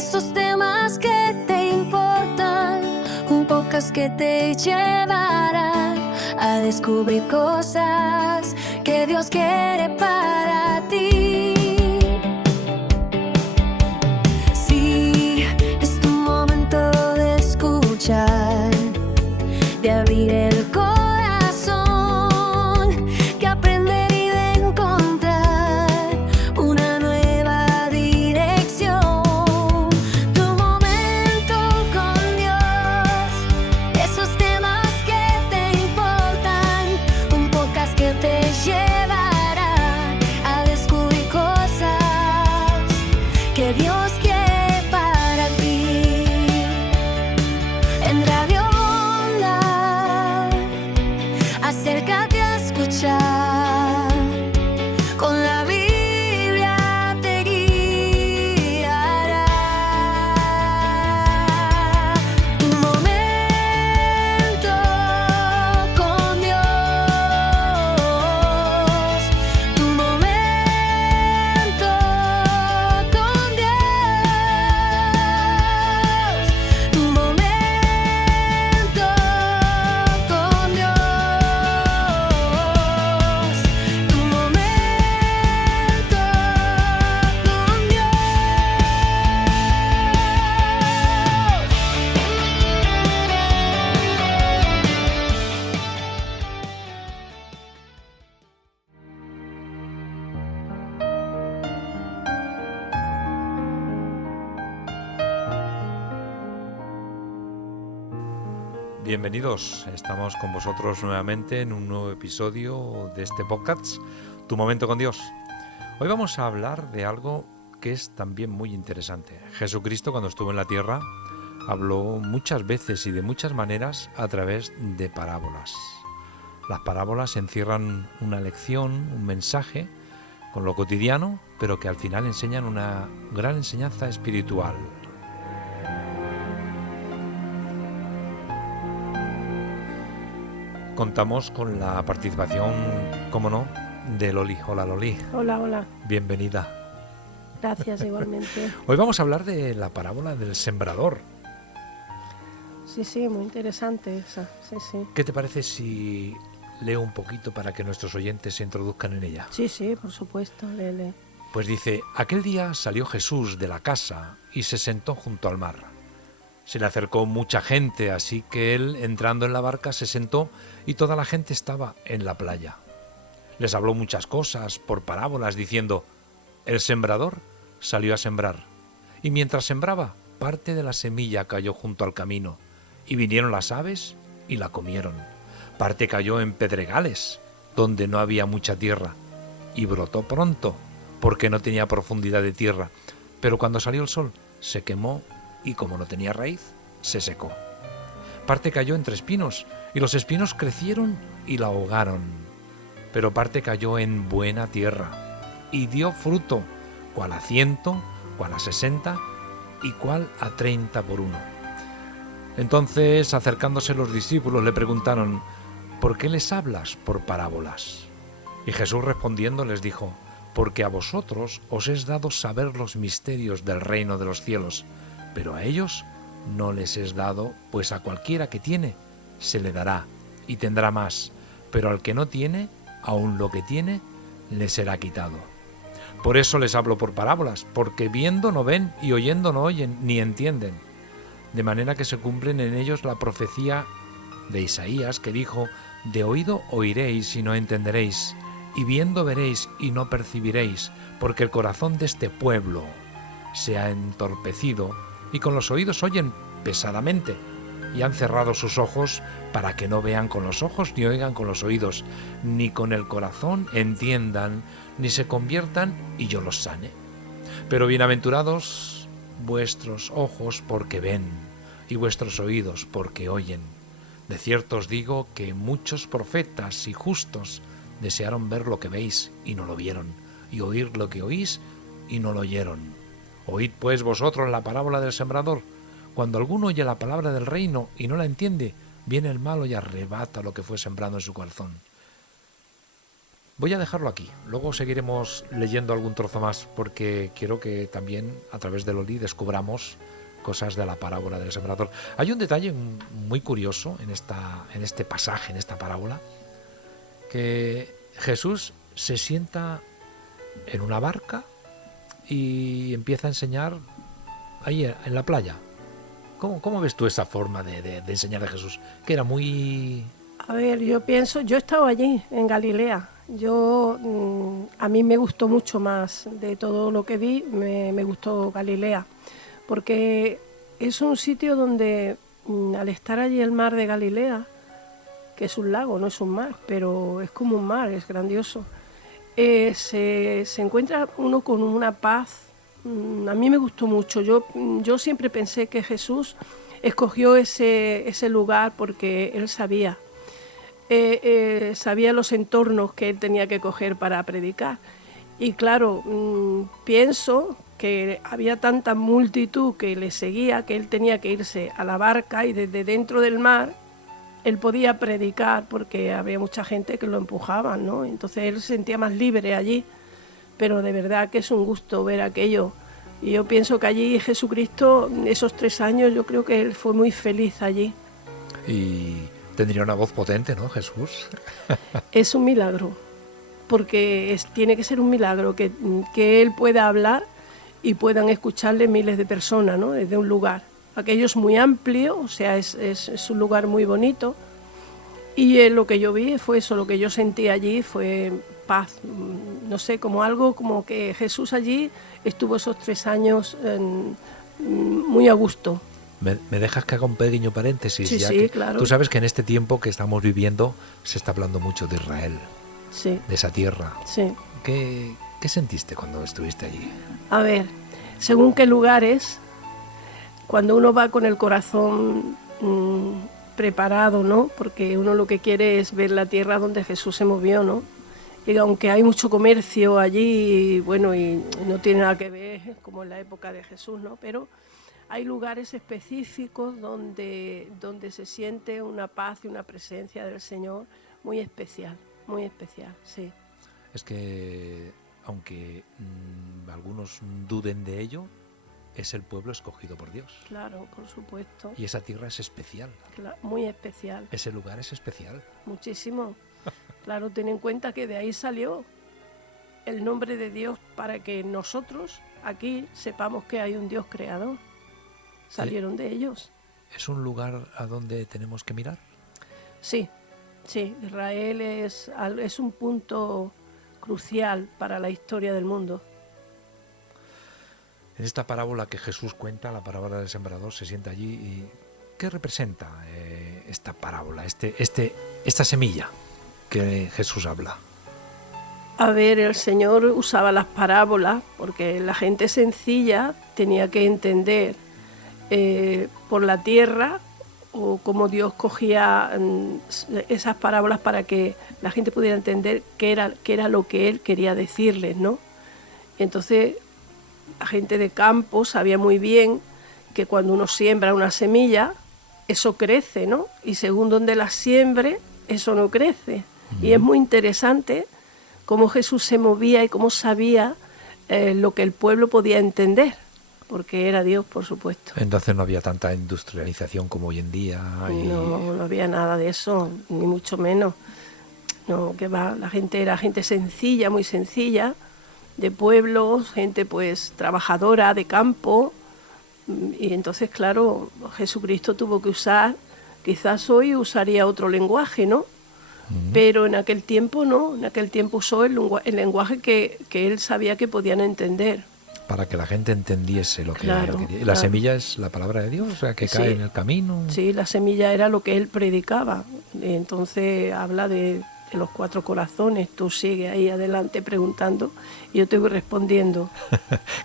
esos temas que te importan, un podcast que te llevará a descubrir cosas que Dios quiere para ti. Sí, es tu momento de escuchar, de abrir el corazón, que aprender y de encontrar una nueva dirección. Tu momento con Dios, esos temas que te importan, un podcast que te llevará a descubrir cosas que Dios quiere para ti. En Radio Onda, acércate a escuchar, con la Biblia te guiará. Tu momento con Dios, tu momento con Dios, tu momento con Dios, tu momento con Dios. Bienvenidos, estamos con vosotros nuevamente en un nuevo episodio de este podcast, Tu Momento con Dios. Hoy vamos a hablar de algo que es también muy interesante. Jesucristo, cuando estuvo en la tierra, habló muchas veces y de muchas maneras a través de parábolas. Las parábolas encierran una lección, un mensaje con lo cotidiano, pero que al final enseñan una gran enseñanza espiritual. Contamos con la participación, como no, de Loli. Hola Loli, Hola, hola. bienvenida. Gracias, igualmente. Hoy vamos a hablar de la parábola del sembrador. Sí, muy interesante esa. Sí. ¿Qué te parece si leo un poquito para que nuestros oyentes se introduzcan en ella? Sí, por supuesto, Lele. Pues dice, aquel día salió Jesús de la casa y se sentó junto al mar. Se le acercó mucha gente, así que él, entrando en la barca, se sentó y toda la gente estaba en la playa. Les habló muchas cosas por parábolas, diciendo, el sembrador salió a sembrar, y mientras sembraba, parte de la semilla cayó junto al camino, y vinieron las aves y la comieron. Parte cayó en pedregales, donde no había mucha tierra, y brotó pronto, porque no tenía profundidad de tierra, pero cuando salió el sol, se quemó, y como no tenía raíz, se secó. Parte cayó entre espinos, y los espinos crecieron y la ahogaron. Pero parte cayó en buena tierra, y dio fruto, cual a 100, cual a 60, y cual a 30 por uno. Entonces, acercándose los discípulos, le preguntaron, ¿por qué les hablas por parábolas? Y Jesús respondiendo les dijo, porque a vosotros os es dado saber los misterios del reino de los cielos, pero a ellos no les es dado, pues a cualquiera que tiene se le dará y tendrá más, pero al que no tiene, aun lo que tiene, le será quitado. Por eso les hablo por parábolas, porque viendo no ven y oyendo no oyen ni entienden, de manera que se cumplen en ellos la profecía de Isaías que dijo, de oído oiréis y no entenderéis, y viendo veréis y no percibiréis, porque el corazón de este pueblo se ha entorpecido y con los oídos oyen pesadamente y han cerrado sus ojos para que no vean con los ojos ni oigan con los oídos, ni con el corazón entiendan, ni se conviertan y yo los sane. Pero bienaventurados vuestros ojos porque ven y vuestros oídos porque oyen. De cierto os digo que muchos profetas y justos desearon ver lo que veis y no lo vieron, y oír lo que oís y no lo oyeron. Oíd pues vosotros la parábola del sembrador. Cuando alguno oye la palabra del reino y no la entiende, viene el malo y arrebata lo que fue sembrado en su corazón. Voy a dejarlo aquí. Luego seguiremos leyendo algún trozo más porque quiero que también a través de Loli descubramos cosas de la parábola del sembrador. Hay un detalle muy curioso en este pasaje, en esta parábola, que Jesús se sienta en una barca y empieza a enseñar ahí en la playa. ¿Cómo ves tú esa forma de enseñar de Jesús? Que era muy... A ver, yo pienso, yo he estado allí, en Galilea. A mí me gustó mucho más de todo lo que vi, me gustó Galilea, porque es un sitio donde al estar allí el mar de Galilea, que es un lago, no es un mar, pero es como un mar, es grandioso, se encuentra uno con una paz. A mí me gustó mucho. Yo siempre pensé que Jesús escogió ese lugar porque él sabía los entornos que él tenía que coger para predicar. Y claro, pienso que había tanta multitud que le seguía que él tenía que irse a la barca y desde dentro del mar él podía predicar porque había mucha gente que lo empujaba, ¿no? Entonces él se sentía más libre allí, pero de verdad que es un gusto ver aquello. Y yo pienso que allí Jesucristo, esos 3 años, yo creo que él fue muy feliz allí. Y tendría una voz potente, ¿no, Jesús? Es un milagro, porque tiene que ser un milagro que él pueda hablar y puedan escucharle miles de personas, ¿no? Desde un lugar. Aquello es muy amplio, o sea, es un lugar muy bonito. Y lo que yo vi fue eso, lo que yo sentí allí fue paz, no sé, como algo como que Jesús allí estuvo esos 3 años muy a gusto. ¿Me dejas que haga un pequeño paréntesis? Sí, sí, claro. Tú sabes que en este tiempo que estamos viviendo se está hablando mucho de Israel, sí, de esa tierra. Sí. ¿Qué sentiste cuando estuviste allí? A ver, según qué lugares, cuando uno va con el corazón preparado, ¿no? Porque uno lo que quiere es ver la tierra donde Jesús se movió, ¿no? Y aunque hay mucho comercio allí, bueno, y no tiene nada que ver como en la época de Jesús, ¿no? Pero hay lugares específicos donde se siente una paz y una presencia del Señor muy especial, sí. Es que, aunque algunos duden de ello, es el pueblo escogido por Dios. Claro, por supuesto. Y esa tierra es especial. Muy especial. Ese lugar es especial. Muchísimo. Claro, ten en cuenta que de ahí salió el nombre de Dios para que nosotros aquí sepamos que hay un Dios creador. Salieron de ellos. ¿Es un lugar a donde tenemos que mirar? Sí. Israel es un punto crucial para la historia del mundo. En esta parábola que Jesús cuenta, la parábola del sembrador, se sienta allí y ¿qué representa esta parábola, esta semilla que Jesús habla? A ver, el Señor usaba las parábolas porque la gente sencilla tenía que entender por la tierra o cómo Dios cogía esas parábolas para que la gente pudiera entender qué era lo que Él quería decirles, ¿no? Entonces, la gente de campo sabía muy bien que cuando uno siembra una semilla, eso crece, ¿no? Y según donde la siembre, eso no crece. Y es muy interesante cómo Jesús se movía y cómo sabía lo que el pueblo podía entender, porque era Dios, por supuesto. Entonces no había tanta industrialización como hoy en día. No había nada de eso, ni mucho menos. No, que va, la gente era gente sencilla, muy sencilla, de pueblos, gente pues trabajadora, de campo. Y entonces, claro, Jesucristo tuvo que usar, quizás hoy usaría otro lenguaje, ¿no? Pero en aquel tiempo no, en aquel tiempo usó el lenguaje que él sabía que podían entender. Para que la gente entendiese lo que Claro, él quería. La semilla es la palabra de Dios, o sea, que cae en el camino. Sí, la semilla era lo que él predicaba. Entonces habla de los 4 corazones. Tú sigues ahí adelante preguntando y yo te voy respondiendo.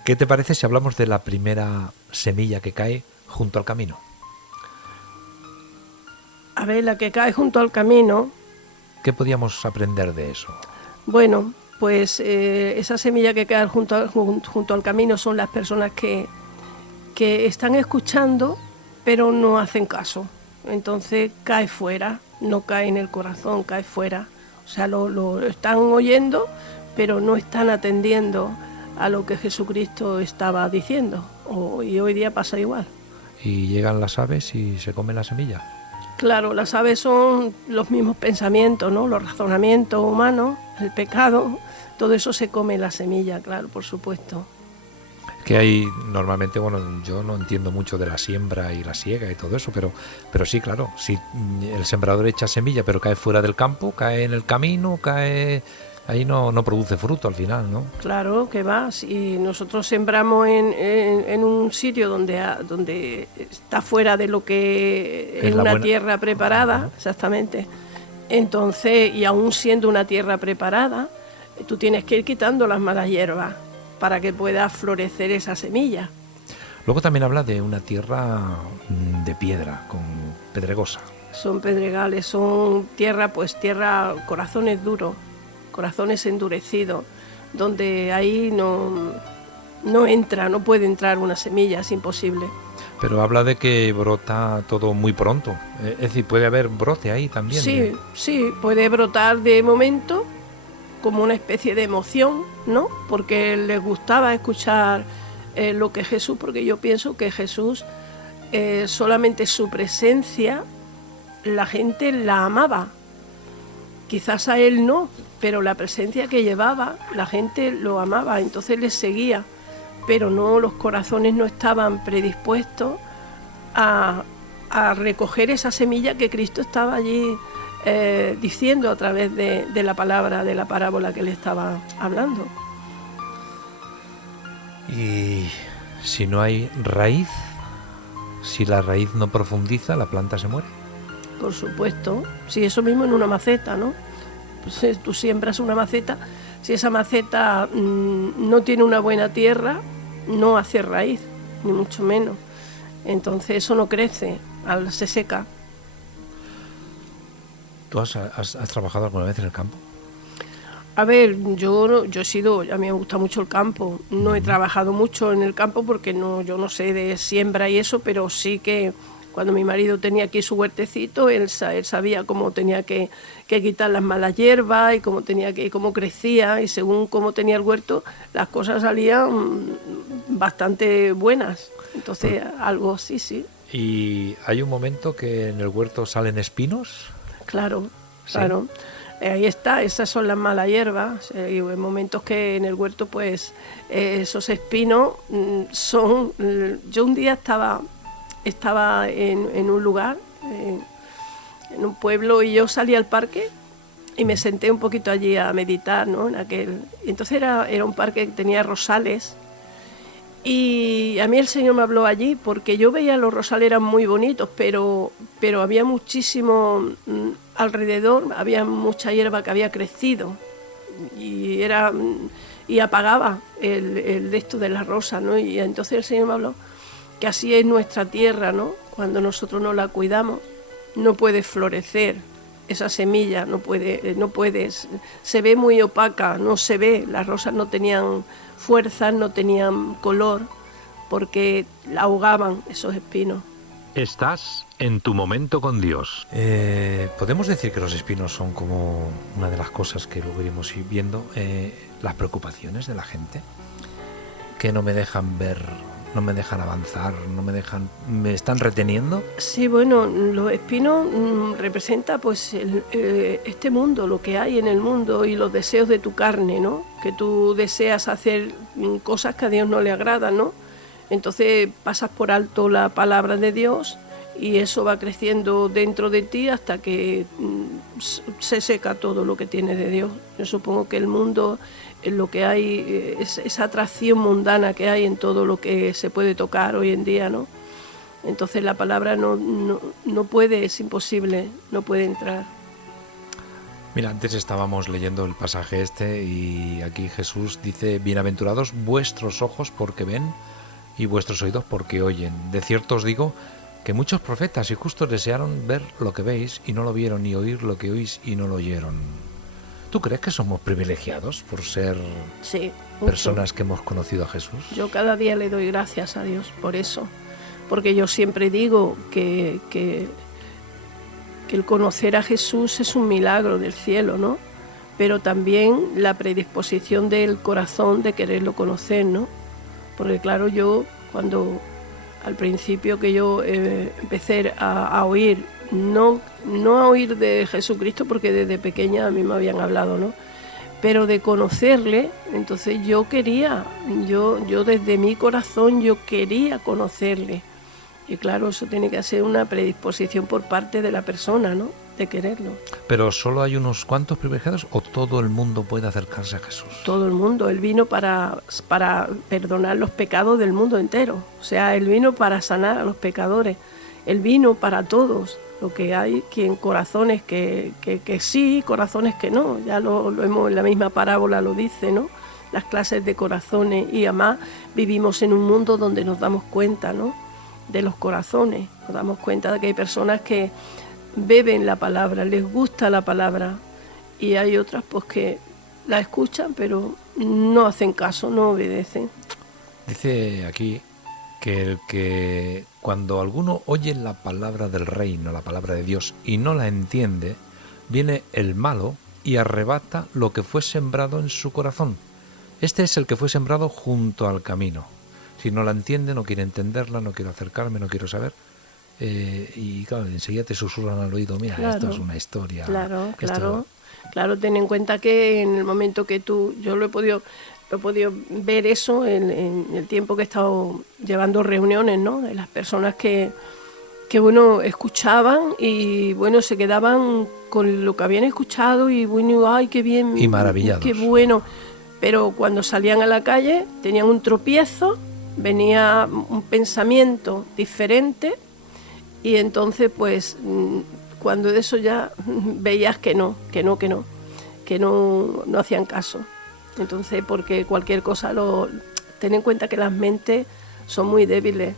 ¿Qué te parece si hablamos de la primera semilla que cae junto al camino? A ver, la que cae junto al camino. ¿Qué podíamos aprender de eso? Bueno, pues esa semilla que cae junto al camino son las personas que están escuchando pero no hacen caso. Entonces cae fuera, no cae en el corazón, cae fuera. O sea, lo están oyendo, pero no están atendiendo a lo que Jesucristo estaba diciendo. Y hoy día pasa igual. Y llegan las aves y se comen la semilla. Claro, las aves son los mismos pensamientos, ¿no? Los razonamientos humanos, el pecado, todo eso se come la semilla, claro, por supuesto. Que hay normalmente, bueno, yo no entiendo mucho de la siembra y la siega y todo eso, pero sí, claro, si el sembrador echa semilla pero cae fuera del campo, cae en el camino, cae... Ahí no produce fruto al final, ¿no? Claro, que va. Si nosotros sembramos en un sitio donde está fuera de lo que es una tierra preparada, exactamente, entonces, y aún siendo una tierra preparada, tú tienes que ir quitando las malas hierbas para que pueda florecer esa semilla. Luego también habla de una tierra de piedra, con pedregosa. Son pedregales, son tierra, corazones duros, corazones endurecidos, donde ahí no puede entrar una semilla, es imposible. Pero habla de que brota todo muy pronto, es decir, puede haber brote ahí también. Sí, puede brotar de momento como una especie de emoción, ¿no? Porque les gustaba escuchar lo que Jesús, porque yo pienso que Jesús, solamente su presencia, la gente la amaba. Quizás a él no, pero la presencia que llevaba, la gente lo amaba, entonces les seguía, pero no, los corazones no estaban predispuestos a recoger esa semilla que Cristo estaba allí diciendo a través de la palabra, de la parábola que le estaba hablando. Y si no hay raíz, si la raíz no profundiza, la planta se muere. Por supuesto, sí, eso mismo en una maceta, ¿no? Pues tú siembras una maceta, si esa maceta no tiene una buena tierra, no hace raíz, ni mucho menos. Entonces eso no crece, se seca. ¿Tú has trabajado alguna vez en el campo? A ver, a mí me gusta mucho el campo. No he trabajado mucho en el campo porque yo no sé de siembra y eso, pero sí que cuando mi marido tenía aquí su huertecito, él sabía cómo tenía que quitar las malas hierbas y cómo crecía, y según cómo tenía el huerto, las cosas salían bastante buenas. Entonces, algo así, sí. ¿Y hay un momento que en el huerto salen espinos? Claro, ¿Sí? Claro. Ahí está, esas son las malas hierbas. Y hay momentos que en el huerto, pues, esos espinos son... Yo un día estaba en un lugar, en un pueblo, y yo salí al parque y me senté un poquito allí a meditar, ¿no? Entonces era un parque que tenía rosales, y a mí el Señor me habló allí porque yo veía los rosales, eran muy bonitos, pero había muchísimo alrededor, había mucha hierba que había crecido y apagaba el de esto de las rosas, ¿no? Y entonces el Señor me habló que así es nuestra tierra, ¿no? Cuando nosotros no la cuidamos, no puede florecer esa semilla, no puede, se ve muy opaca, no se ve, las rosas no tenían fuerza, no tenían color, porque la ahogaban esos espinos. Estás en tu momento con Dios. Podemos decir que los espinos son como una de las cosas que luego iremos viendo, las preocupaciones de la gente, que no me dejan ver, no me dejan avanzar, me están reteniendo. Sí, bueno, los espinos representa pues este mundo, lo que hay en el mundo y los deseos de tu carne, ¿no? Que tú deseas hacer cosas que a Dios no le agradan, ¿no? Entonces pasas por alto la palabra de Dios y eso va creciendo dentro de ti hasta que se seca todo lo que tienes de Dios. Yo supongo que el mundo, lo que hay, esa atracción mundana que hay en todo lo que se puede tocar hoy en día, ¿no? Entonces la palabra no puede, es imposible, no puede entrar. Mira, antes estábamos leyendo el pasaje y aquí Jesús dice: bienaventurados vuestros ojos porque ven y vuestros oídos porque oyen. De cierto os digo que muchos profetas y justos desearon ver lo que veis y no lo vieron, y oír lo que oís y no lo oyeron. ¿Tú crees que somos privilegiados por ser personas que hemos conocido a Jesús? Yo cada día le doy gracias a Dios por eso, porque yo siempre digo que el conocer a Jesús es un milagro del cielo, ¿no? pero también la predisposición del corazón de quererlo conocer, ¿no? Porque claro, yo cuando al principio que yo empecé a oír, no a oír de Jesucristo, porque desde pequeña a mí me habían hablado, ¿no? Pero de conocerle, entonces yo desde mi corazón yo quería conocerle. Y claro, eso tiene que ser una predisposición por parte de la persona, ¿no? De quererlo. ¿Pero solo hay unos cuantos privilegiados o todo el mundo puede acercarse a Jesús? Todo el mundo. Él vino para perdonar los pecados del mundo entero. O sea, Él vino para sanar a los pecadores. Él vino para todos. Lo que hay corazones que sí, corazones que no. Ya lo hemos, en la misma parábola lo dice, ¿no? Las clases de corazones. Y además vivimos en un mundo donde nos damos cuenta, ¿no? De los corazones. Nos damos cuenta de que hay personas que beben la palabra, les gusta la palabra, y hay otras pues que la escuchan pero no hacen caso, no obedecen. Dice aquí que cuando alguno oye la palabra del reino, la palabra de Dios, y no la entiende, viene el malo y arrebata lo que fue sembrado en su corazón. Este es el que fue sembrado junto al camino. Si no la entiende, no quiere entenderla, no quiero acercarme, no quiero saber. Y claro, enseguida te susurran al oído, mira, claro, esto es una historia. Claro, ten en cuenta que en el momento que yo lo he podido ver eso en el tiempo que he estado llevando reuniones, ¿no? De las personas que bueno, escuchaban y bueno, se quedaban con lo que habían escuchado y bueno, ay, qué bien. Y maravillados. Qué bueno. Pero cuando salían a la calle tenían un tropiezo, venía un pensamiento diferente. Y entonces, pues, cuando de eso ya veías que no hacían caso. Entonces, porque cualquier cosa ten en cuenta que las mentes son muy débiles.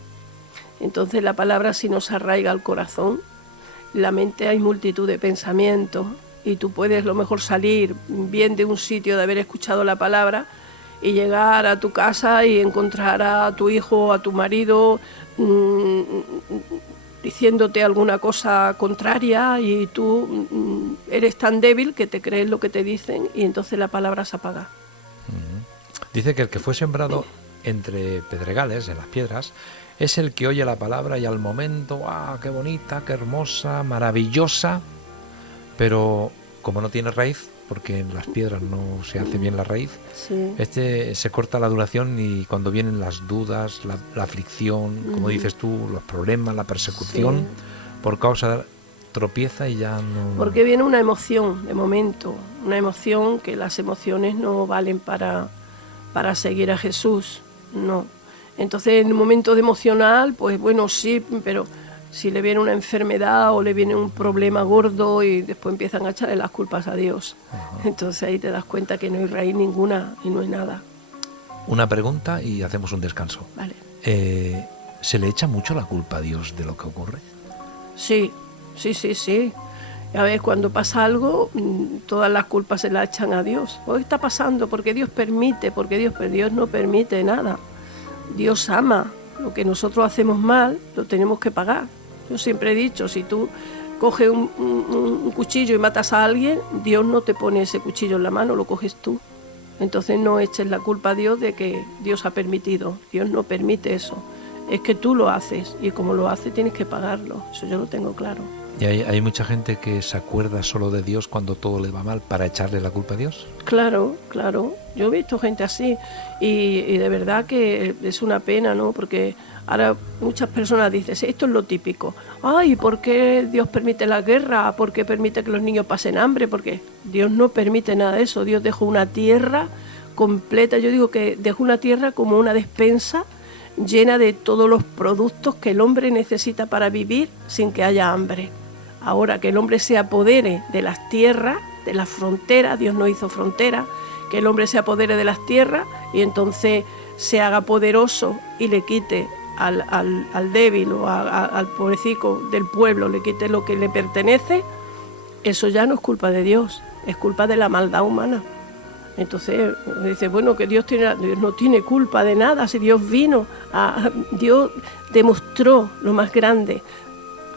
Entonces, la palabra si nos arraiga al corazón, la mente hay multitud de pensamientos y tú puedes lo mejor salir bien de un sitio de haber escuchado la palabra y llegar a tu casa y encontrar a tu hijo, a tu marido, diciéndote alguna cosa contraria y tú eres tan débil que te crees lo que te dicen y entonces la palabra se apaga. Dice que el que fue sembrado entre pedregales, en las piedras, es el que oye la palabra y al momento, ¡ah, qué bonita, qué hermosa, maravillosa! Pero como no tiene raíz, porque en las piedras no se hace bien la raíz, sí, se corta la duración y cuando vienen las dudas, la aflicción, como dices tú, los problemas, la persecución, sí, por causa tropieza y ya no... Porque viene una emoción de momento, una emoción que las emociones no valen para seguir a Jesús, no. Entonces en el momento de emocional, pues bueno, sí, pero si le viene una enfermedad o le viene un problema gordo y después empiezan a echarle las culpas a Dios. Ajá. Entonces ahí te das cuenta que no hay raíz ninguna y no hay nada. Una pregunta y hacemos un descanso. Vale. ¿Se le echa mucho la culpa a Dios de lo que ocurre? Sí. A ver, cuando pasa algo, todas las culpas se las echan a Dios. ¿Qué está pasando? Porque Dios permite, pero Dios no permite nada. Dios ama. Lo que nosotros hacemos mal, lo tenemos que pagar. Yo siempre he dicho, si tú coges un cuchillo y matas a alguien, Dios no te pone ese cuchillo en la mano, lo coges tú. Entonces no eches la culpa a Dios de que Dios ha permitido. Dios no permite eso. Es que tú lo haces y como lo haces tienes que pagarlo. Eso yo lo tengo claro. ¿Y hay mucha gente que se acuerda solo de Dios cuando todo le va mal para echarle la culpa a Dios? Claro. Yo he visto gente así y de verdad que es una pena, ¿no? Porque ahora muchas personas dicen, esto es lo típico. Ay, ¿por qué Dios permite la guerra? ¿Por qué permite que los niños pasen hambre? Porque Dios no permite nada de eso. Dios dejó una tierra completa. Yo digo que dejó una tierra como una despensa llena de todos los productos que el hombre necesita para vivir sin que haya hambre. Ahora que el hombre se apodere de las tierras, de las fronteras, Dios no hizo fronteras, que el hombre se apodere de las tierras y entonces se haga poderoso y le quite al débil o al pobrecito del pueblo, le quite lo que le pertenece, eso ya no es culpa de Dios, es culpa de la maldad humana. Entonces dice, bueno, que Dios no tiene culpa de nada, si Dios Dios demostró lo más grande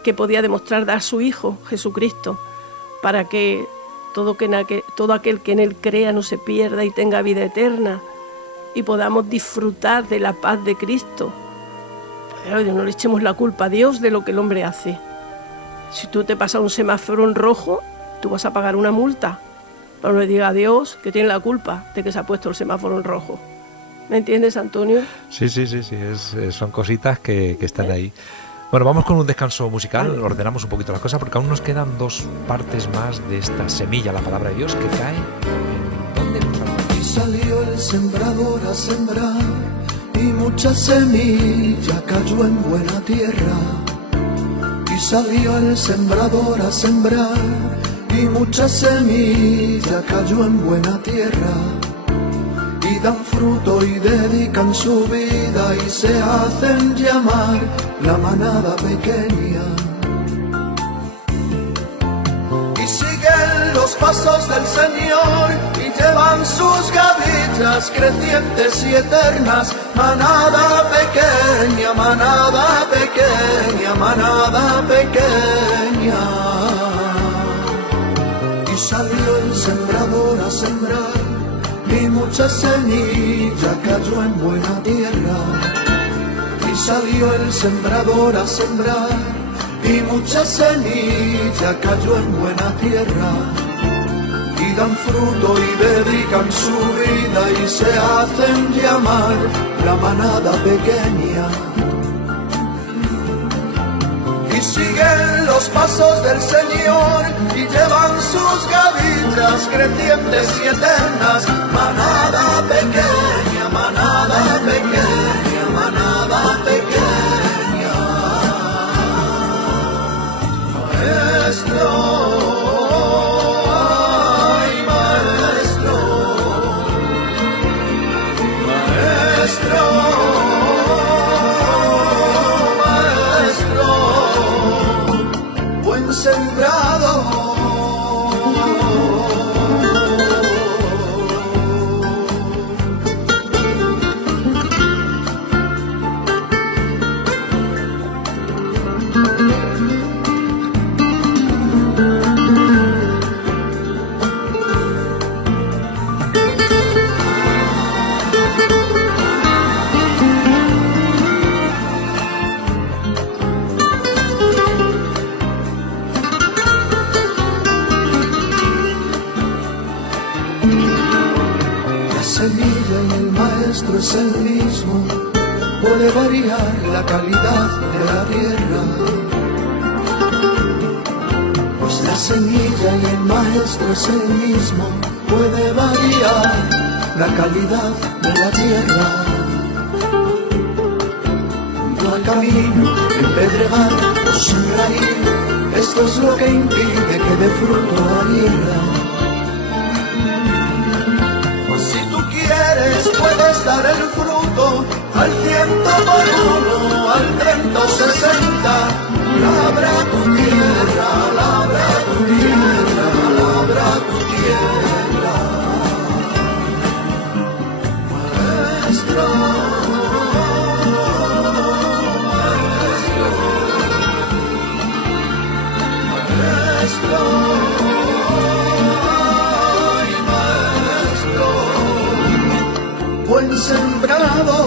que podía demostrar, dar a su Hijo Jesucristo, para que todo aquel que en Él crea no se pierda y tenga vida eterna, y podamos disfrutar de la paz de Cristo. Pero no le echemos la culpa a Dios de lo que el hombre hace. Si tú te pasas un semáforo en rojo, tú vas a pagar una multa. Pero no le diga a Dios que tiene la culpa de que se ha puesto el semáforo en rojo. ¿Me entiendes, Antonio? Sí, son cositas que están ahí. Bueno, vamos con un descanso musical, vale. Ordenamos un poquito las cosas porque aún nos quedan 2 partes más de esta semilla, la palabra de Dios, que cae en ¿dónde? Y salió el sembrador a sembrar y mucha semilla cayó en buena tierra. Y salió el sembrador a sembrar y mucha semilla cayó en buena tierra. Y dan fruto y dedican su vida y se hacen llamar la manada pequeña. Y siguen los pasos del Señor y llevan sus gavillas crecientes y eternas. Manada pequeña, manada pequeña, manada pequeña. Y salió el sembrador a sembrar y mucha semilla cayó en buena tierra. Y salió el sembrador a sembrar y mucha semilla cayó en buena tierra. Y dan fruto y dedican su vida y se hacen llamar la manada pequeña. Y siguen los pasos del Señor y llevan sus gavillas crecientes y eternas. Manada pequeña, manada pequeña, manada pequeña. Maestro, ay maestro, maestro. Sembrado. Es el mismo, puede variar la calidad de la tierra, pues la semilla y el maestro es el mismo, puede variar la calidad de la tierra. Junto al camino, en pedregal o sin raíz, esto es lo que impide que dé fruto la tierra. Puedes dar el fruto al 100 por 1, al 30 o 60. Labra tu tierra, labra tu tierra, labra tu tierra. Maestro, maestro, maestro. Buen sembrado.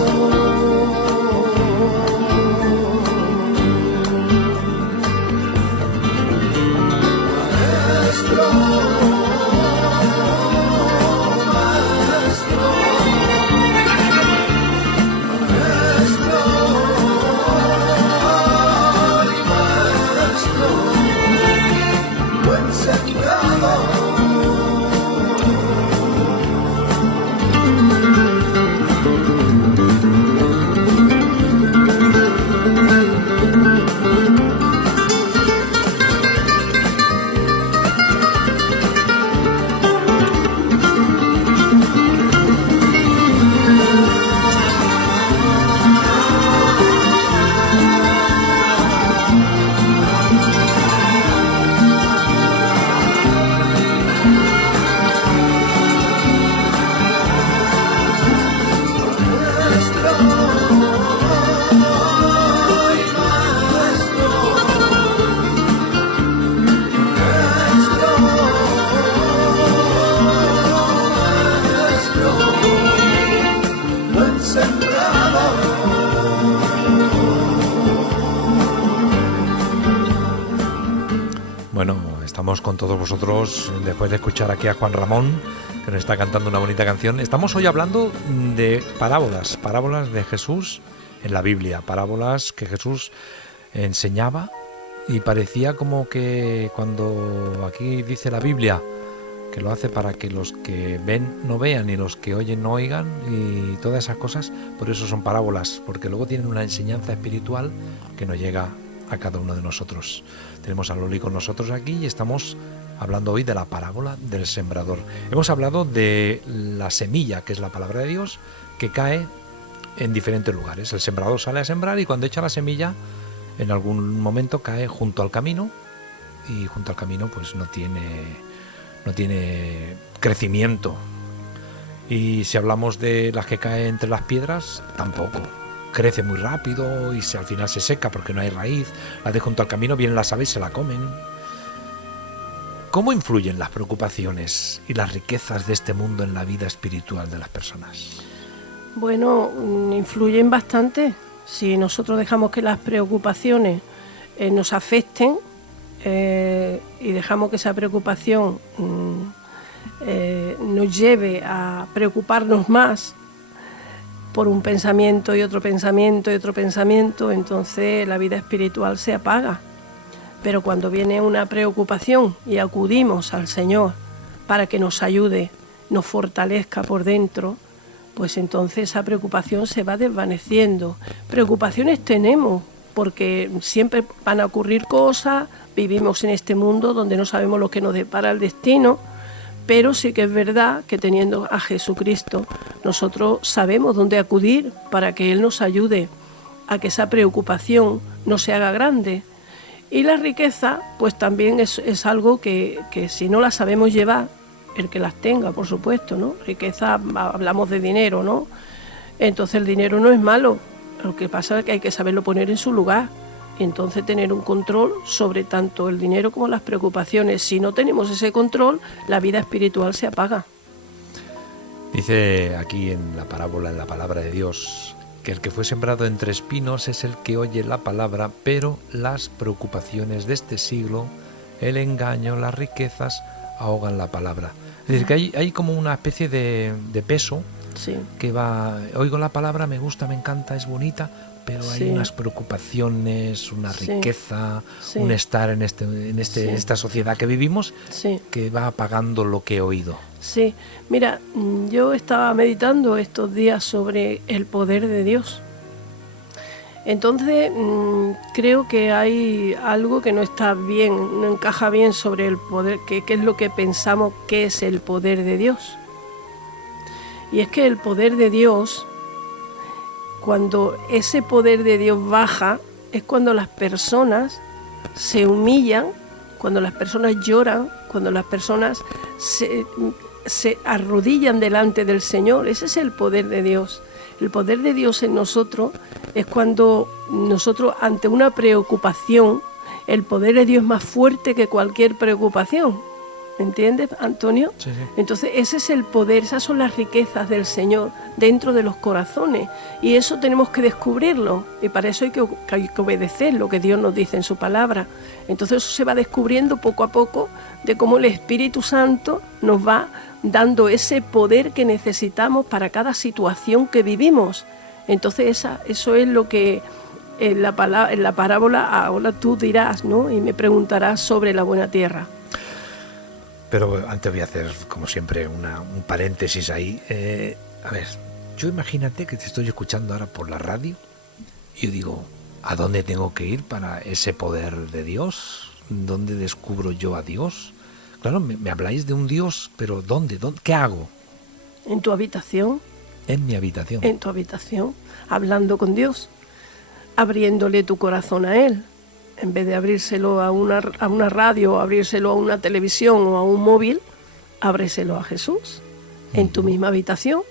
estamos con todos vosotros después de escuchar aquí a Juan Ramón, que nos está cantando una bonita canción. Estamos hoy hablando de parábolas de Jesús en la Biblia, parábolas que Jesús enseñaba y parecía como que cuando aquí dice la Biblia que lo hace para que los que ven no vean y los que oyen no oigan y todas esas cosas, por eso son parábolas, porque luego tienen una enseñanza espiritual que nos llega a cada uno de nosotros. Tenemos a Loli con nosotros aquí y estamos hablando hoy de la parábola del sembrador. Hemos hablado de la semilla, que es la palabra de Dios, que cae en diferentes lugares. El sembrador sale a sembrar y cuando echa la semilla, en algún momento cae junto al camino y junto al camino pues no tiene crecimiento. Y si hablamos de las que caen entre las piedras, tampoco. Crece muy rápido y al final se seca porque no hay raíz. Las de junto al camino vienen las aves y se la comen. ¿Cómo influyen las preocupaciones y las riquezas de este mundo en la vida espiritual de las personas? Bueno, influyen bastante. Si nosotros dejamos que las preocupaciones nos afecten y dejamos que esa preocupación nos lleve a preocuparnos más por un pensamiento y otro pensamiento y otro pensamiento, entonces la vida espiritual se apaga. Pero cuando viene una preocupación y acudimos al Señor para que nos ayude, nos fortalezca por dentro, pues entonces esa preocupación se va desvaneciendo. Preocupaciones tenemos, porque siempre van a ocurrir cosas, vivimos en este mundo donde no sabemos lo que nos depara el destino, pero sí que es verdad que teniendo a Jesucristo, nosotros sabemos dónde acudir para que Él nos ayude a que esa preocupación no se haga grande. Y la riqueza, pues también es algo que si no la sabemos llevar, el que las tenga, por supuesto, ¿no? Riqueza, hablamos de dinero, ¿no? Entonces el dinero no es malo, lo que pasa es que hay que saberlo poner en su lugar y entonces tener un control sobre tanto el dinero como las preocupaciones. Si no tenemos ese control, la vida espiritual se apaga. Dice aquí en la parábola, en la palabra de Dios, que el que fue sembrado entre espinos es el que oye la palabra, pero las preocupaciones de este siglo, el engaño, las riquezas, ahogan la palabra. Es decir, que hay como una especie de peso, sí, que va, oigo la palabra, me gusta, me encanta, es bonita, pero hay sí, unas preocupaciones, una sí, riqueza, sí, un estar en sí, esta sociedad que vivimos, sí, que va apagando lo que he oído. sí. Mira, yo estaba meditando estos días sobre el poder de Dios. Entonces creo que hay algo que no está bien, no encaja bien sobre el poder, qué es lo que pensamos que es el poder de Dios. Y es que el poder de Dios, cuando ese poder de Dios baja, es cuando las personas se humillan, cuando las personas lloran, cuando las personas se arrodillan delante del Señor. Ese es el poder de Dios. El poder de Dios en nosotros es cuando nosotros, ante una preocupación, el poder de Dios es más fuerte que cualquier preocupación. ¿Me entiendes, Antonio? Sí, sí. Entonces ese es el poder, esas son las riquezas del Señor dentro de los corazones. Y eso tenemos que descubrirlo. Y para eso hay que obedecer lo que Dios nos dice en su palabra. Entonces eso se va descubriendo poco a poco de cómo el Espíritu Santo nos va dando ese poder que necesitamos para cada situación que vivimos. Entonces eso es lo que en la parábola ahora tú dirás, ¿no? Y me preguntarás sobre la buena tierra. Pero antes voy a hacer, como siempre, un paréntesis ahí. A ver, yo imagínate que te estoy escuchando ahora por la radio y yo digo, ¿a dónde tengo que ir para ese poder de Dios? ¿Dónde descubro yo a Dios? Claro, me habláis de un Dios, pero ¿dónde? ¿Qué hago? En tu habitación. En mi habitación. En tu habitación, hablando con Dios, abriéndole tu corazón a Él. En vez de abrírselo a una radio, abrírselo a una televisión o a un móvil, ábreselo a Jesús en tu misma habitación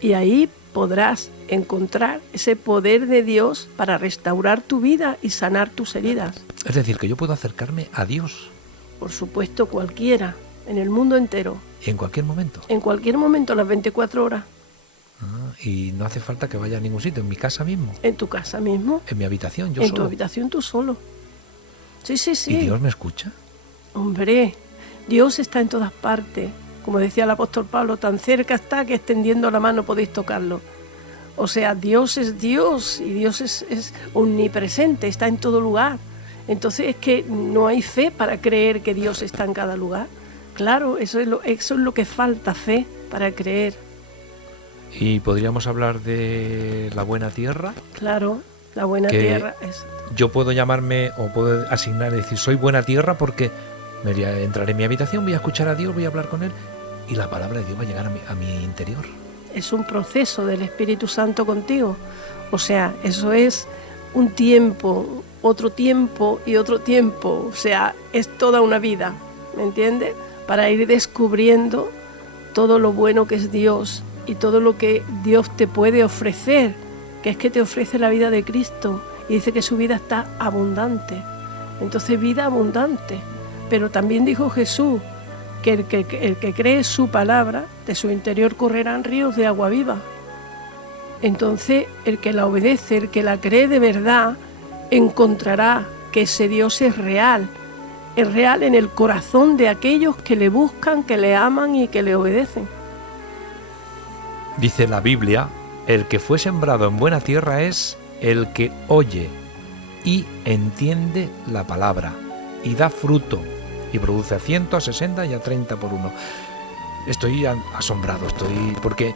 y ahí podrás encontrar ese poder de Dios para restaurar tu vida y sanar tus heridas. Es decir, que yo puedo acercarme a Dios. Por supuesto, cualquiera, en el mundo entero. ¿Y en cualquier momento? En cualquier momento, las 24 horas. Y no hace falta que vaya a ningún sitio, en mi casa mismo. En tu casa mismo. En mi habitación, yo en solo. En tu habitación tú solo. Sí, sí, sí. ¿Y Dios me escucha? Hombre, Dios está en todas partes. Como decía el apóstol Pablo, tan cerca está que extendiendo la mano podéis tocarlo. O sea, Dios es Dios y Dios es omnipresente, está en todo lugar. Entonces es que no hay fe para creer que Dios está en cada lugar. Claro, eso es lo que falta, fe para creer. ¿Y podríamos hablar de la buena tierra? Claro, la buena Que tierra es... Yo puedo llamarme o puedo asignar y decir, soy buena tierra porque me voy a entrar en mi habitación, voy a escuchar a Dios, voy a hablar con Él y la palabra de Dios va a llegar a mi interior. Es un proceso del Espíritu Santo contigo. O sea, eso es un tiempo, otro tiempo y otro tiempo. O sea, es toda una vida, ¿me entiendes? Para ir descubriendo todo lo bueno que es Dios y todo lo que Dios te puede ofrecer, que es que te ofrece la vida de Cristo y dice que su vida está abundante. Entonces, vida abundante. Pero también dijo Jesús que el que cree su palabra, de su interior correrán ríos de agua viva. Entonces, el que la obedece, el que la cree de verdad, encontrará que ese Dios es real en el corazón de aquellos que le buscan, que le aman y que le obedecen. Dice la Biblia, el que fue sembrado en buena tierra es el que oye y entiende la palabra y da fruto y produce a 100, a 60 y a 30 por uno. Estoy asombrado, porque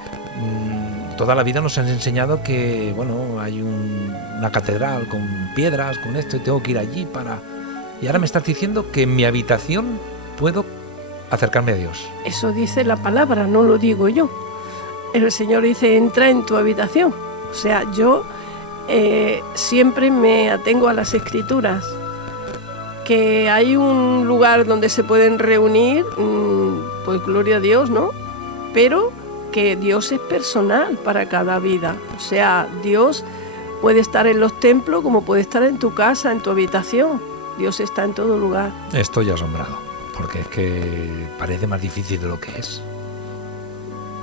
toda la vida nos han enseñado que, bueno, hay una catedral con piedras, con esto, y tengo que ir allí para... Y ahora me estás diciendo que en mi habitación puedo acercarme a Dios. Eso dice la palabra, no lo digo yo. El Señor dice, entra en tu habitación. O sea, yo siempre me atengo a las Escrituras. Que hay un lugar donde se pueden reunir, pues gloria a Dios, ¿no? Pero que Dios es personal para cada vida. O sea, Dios puede estar en los templos como puede estar en tu casa, en tu habitación. Dios está en todo lugar. Estoy asombrado, porque es que parece más difícil de lo que es.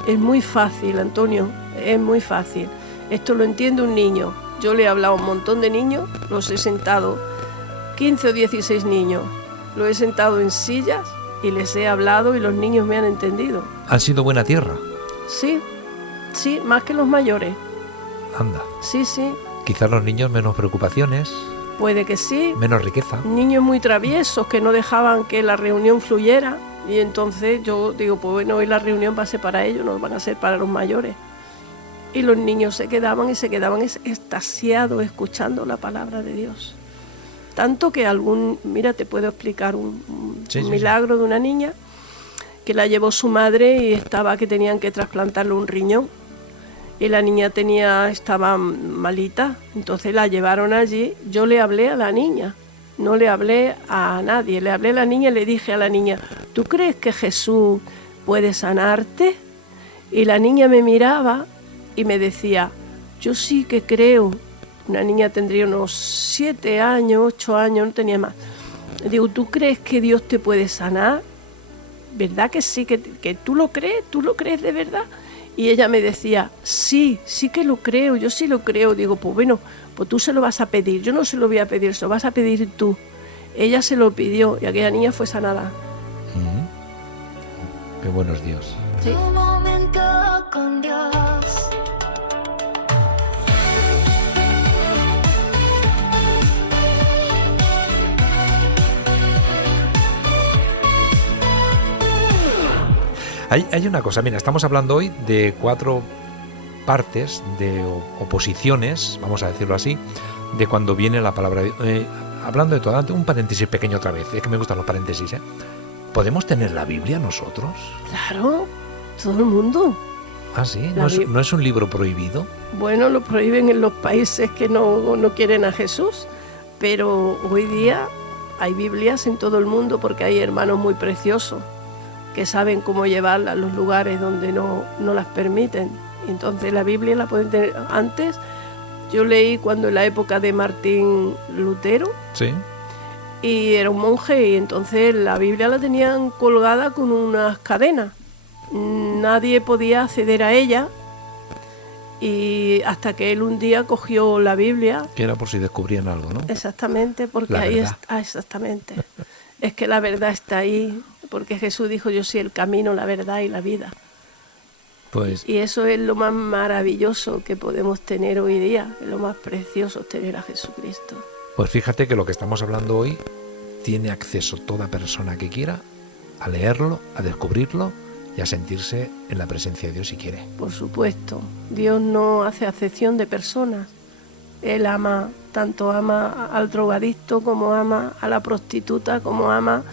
Es muy fácil, Antonio, es muy fácil. Esto lo entiende un niño. Yo le he hablado a un montón de niños, los he sentado, 15 o 16 niños, los he sentado en sillas y les he hablado y los niños me han entendido. ¿Han sido buena tierra? Sí, más que los mayores. Anda. Sí. Quizás los niños menos preocupaciones. Puede que sí. Menos riqueza. Niños muy traviesos que no dejaban que la reunión fluyera. Y entonces yo digo, pues bueno, hoy la reunión va a ser para ellos, no van a ser para los mayores. Y los niños se quedaban extasiados escuchando la palabra de Dios. Tanto que mira, te puedo explicar un milagro de una niña que la llevó su madre y que tenían que trasplantarle un riñón. Y la niña estaba malita, entonces la llevaron allí. Yo le hablé a la niña, no le hablé a nadie, le hablé a la niña y le dije a la niña, ¿tú crees que Jesús puede sanarte? Y la niña me miraba y me decía, yo sí que creo. Una niña tendría unos 7 años, 8 años, no tenía más. Le digo, ¿tú crees que Dios te puede sanar? ¿Verdad que sí, que tú lo crees? ¿Tú lo crees de verdad? Y ella me decía, sí que lo creo, yo sí lo creo. Digo, pues bueno, pues tú se lo vas a pedir, yo no se lo voy a pedir, se lo vas a pedir tú. Ella se lo pidió y aquella niña fue sanada. Qué bueno es Dios. Sí. Un momento con Dios. Hay una cosa, mira, estamos hablando hoy de 4 partes de oposiciones, vamos a decirlo así, de cuando viene la palabra. Hablando de todo, un paréntesis pequeño otra vez, es que me gustan los paréntesis, ¿eh? ¿Podemos tener la Biblia nosotros? Claro, todo el mundo. ¿Ah, sí? ¿No es un libro prohibido? Bueno, lo prohíben en los países que no quieren a Jesús, pero hoy día hay Biblias en todo el mundo porque hay hermanos muy preciosos que saben cómo llevarla a los lugares donde no las permiten. Entonces la Biblia la pueden tener. Antes yo leí cuando en la época de Martín Lutero, sí, y era un monje y entonces la Biblia la tenían colgada con unas cadenas. Nadie podía acceder a ella y hasta que él un día cogió la Biblia. Que era por si descubrían algo, ¿no? Exactamente, porque la ahí verdad. está, exactamente. es que la verdad está ahí, porque Jesús dijo, yo soy el camino, la verdad y la vida. Pues Y eso es lo más maravilloso que podemos tener hoy día, es lo más precioso, tener a Jesucristo. Pues fíjate que lo que estamos hablando hoy tiene acceso toda persona que quiera a leerlo, a descubrirlo y a sentirse en la presencia de Dios si quiere. Por supuesto, Dios no hace acepción de personas. Él ama, tanto ama al drogadicto como ama a la prostituta, como ama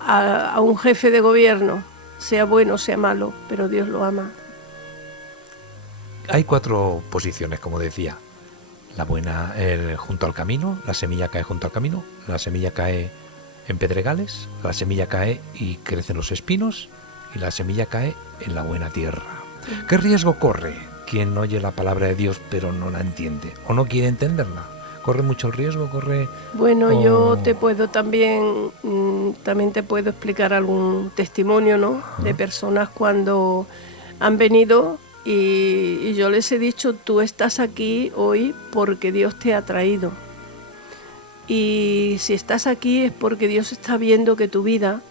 a un jefe de gobierno, sea bueno o sea malo, pero Dios lo ama. Hay 4 posiciones, como decía. La buena, junto al camino, la semilla cae junto al camino, la semilla cae en pedregales, la semilla cae y crecen los espinos y la semilla cae en la buena tierra. ¿Qué riesgo corre quien oye la palabra de Dios pero no la entiende o no quiere entenderla? ¿Corre mucho el riesgo? Bueno, yo te puedo también te puedo explicar algún testimonio, ¿no? De personas cuando han venido y yo les he dicho, tú estás aquí hoy porque Dios te ha traído. Y si estás aquí es porque Dios está viendo que tu vida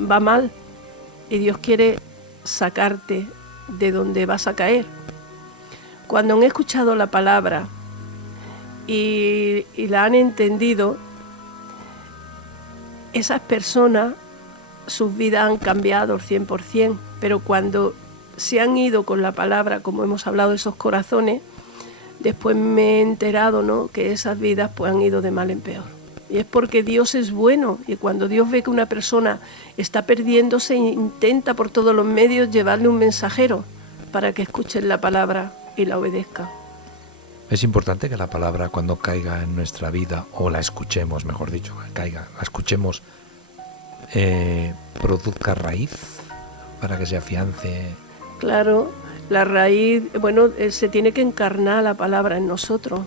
va mal y Dios quiere sacarte de donde vas a caer. Cuando han escuchado la palabra y la han entendido, esas personas, sus vidas han cambiado al 100%, pero cuando se han ido con la palabra, como hemos hablado de esos corazones, después me he enterado, ¿no?, que esas vidas pues han ido de mal en peor. Y es porque Dios es bueno, y cuando Dios ve que una persona está perdiéndose, intenta por todos los medios llevarle un mensajero para que escuchen la palabra y la obedezca. Es importante que la palabra, cuando caiga en nuestra vida, o la escuchemos, mejor dicho, la escuchemos, produzca raíz para que se afiance. Claro, la raíz, bueno, se tiene que encarnar la palabra en nosotros,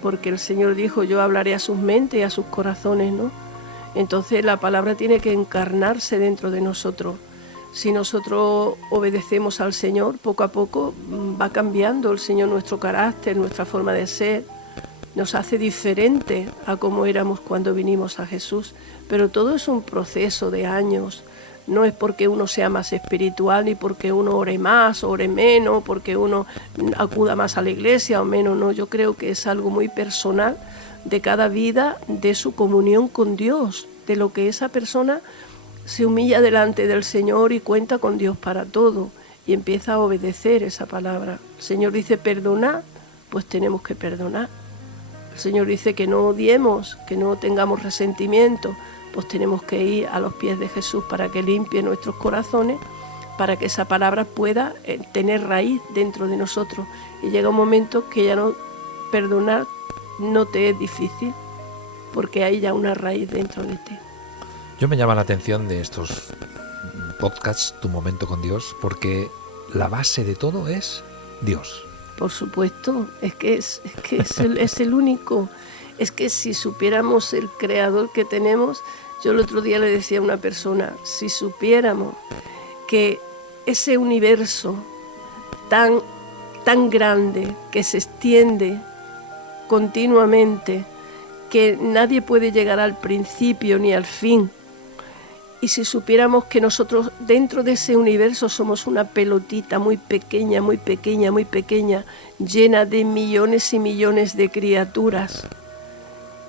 porque el Señor dijo, yo hablaré a sus mentes y a sus corazones, ¿no? Entonces la palabra tiene que encarnarse dentro de nosotros. Si nosotros obedecemos al Señor, poco a poco va cambiando el Señor nuestro carácter, nuestra forma de ser, nos hace diferente a como éramos cuando vinimos a Jesús. Pero todo es un proceso de años. No es porque uno sea más espiritual, ni porque uno ore más, ore menos, porque uno acuda más a la iglesia o menos, no. Yo creo que es algo muy personal de cada vida, de su comunión con Dios, de lo que esa persona se humilla delante del Señor y cuenta con Dios para todo y empieza a obedecer esa palabra. El Señor dice perdonar, pues tenemos que perdonar. El Señor dice que no odiemos, que no tengamos resentimiento, pues tenemos que ir a los pies de Jesús para que limpie nuestros corazones, para que esa palabra pueda tener raíz dentro de nosotros. Y llega un momento que ya no perdonar no te es difícil, porque hay ya una raíz dentro de ti. Yo me llama la atención de estos podcasts, Tu Momento con Dios, porque la base de todo es Dios. Por supuesto, es el único. Es que si supiéramos el creador que tenemos, yo el otro día le decía a una persona, si supiéramos que ese universo tan grande, que se extiende continuamente, que nadie puede llegar al principio ni al fin, y si supiéramos que nosotros dentro de ese universo somos una pelotita muy pequeña, muy pequeña, muy pequeña, llena de millones y millones de criaturas,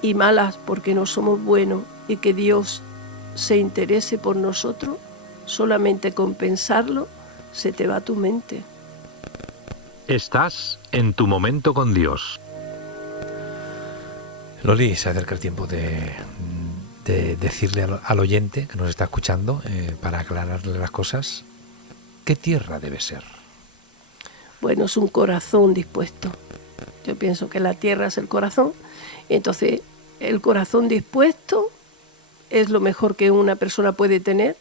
y malas porque no somos buenos, y que Dios se interese por nosotros, solamente con pensarlo se te va tu mente. Estás en Tu Momento con Dios. Loli, se acerca el tiempo de decirle al oyente que nos está escuchando, para aclararle las cosas, ¿qué tierra debe ser? Bueno, es un corazón dispuesto. Yo pienso que la tierra es el corazón. Entonces, el corazón dispuesto es lo mejor que una persona puede tener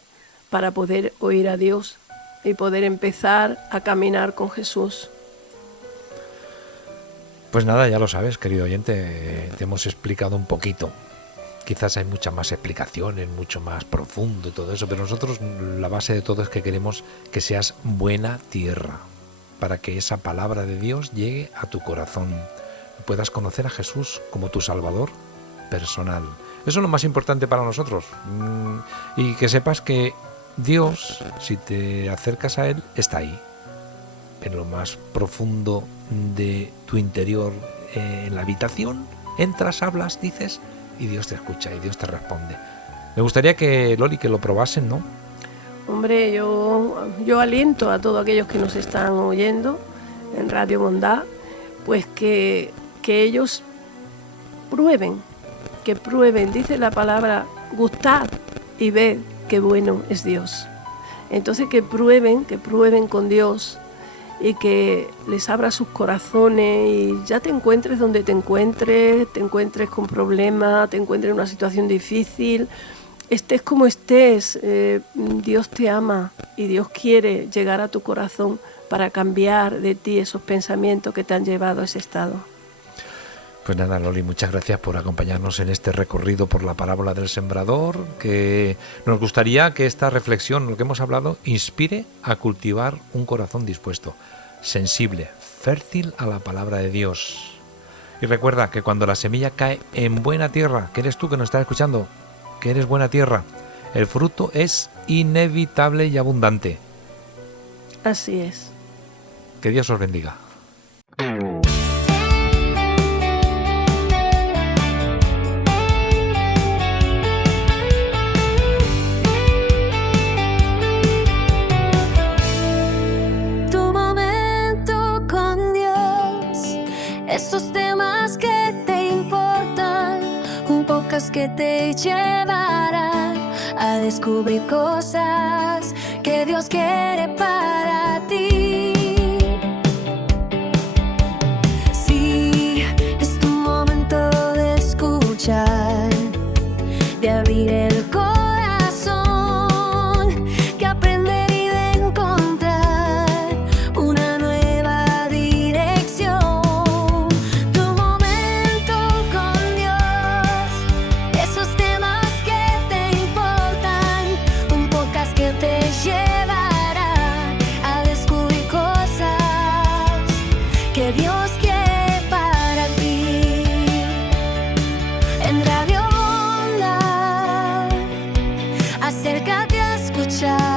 para poder oír a Dios y poder empezar a caminar con Jesús. Pues nada, ya lo sabes, querido oyente, te hemos explicado un poquito. Quizás hay muchas más explicaciones, mucho más profundo y todo eso, pero nosotros la base de todo es que queremos que seas buena tierra, para que esa palabra de Dios llegue a tu corazón, puedas conocer a Jesús como tu Salvador personal. Eso es lo más importante para nosotros. Y que sepas que Dios, si te acercas a Él, está ahí, en lo más profundo de tu interior, en la habitación. Entras, hablas, dices, y Dios te escucha y Dios te responde. Me gustaría que, Loli, que lo probasen, ¿no? Hombre, yo aliento a todos aquellos que nos están oyendo en Radio Bondad, pues que ellos prueben, dice la palabra, gustad y ved qué bueno es Dios. Entonces que prueben con Dios y que les abra sus corazones y ya te encuentres donde te encuentres con problemas, te encuentres en una situación difícil, estés como estés, Dios te ama y Dios quiere llegar a tu corazón para cambiar de ti esos pensamientos que te han llevado a ese estado. Pues nada, Loli, muchas gracias por acompañarnos en este recorrido por la parábola del sembrador, que nos gustaría que esta reflexión, lo que hemos hablado, inspire a cultivar un corazón dispuesto, sensible, fértil a la palabra de Dios. Y recuerda que cuando la semilla cae en buena tierra, que eres tú que nos estás escuchando, que eres buena tierra, el fruto es inevitable y abundante. Así es. Que Dios os bendiga. Tu momento con Dios, esos temas que te importan, un podcast que te llevará a descubrir cosas que Dios quiere para ti. Sí, es tu momento de escuchar, de abrir el corazón, que aprender y de encontrar una nueva dirección. Tu momento con Dios, esos temas que te importan, un podcast que te llevará a descubrir cosas que Dios quiere para ti. En Radio Onda, acércate a escuchar.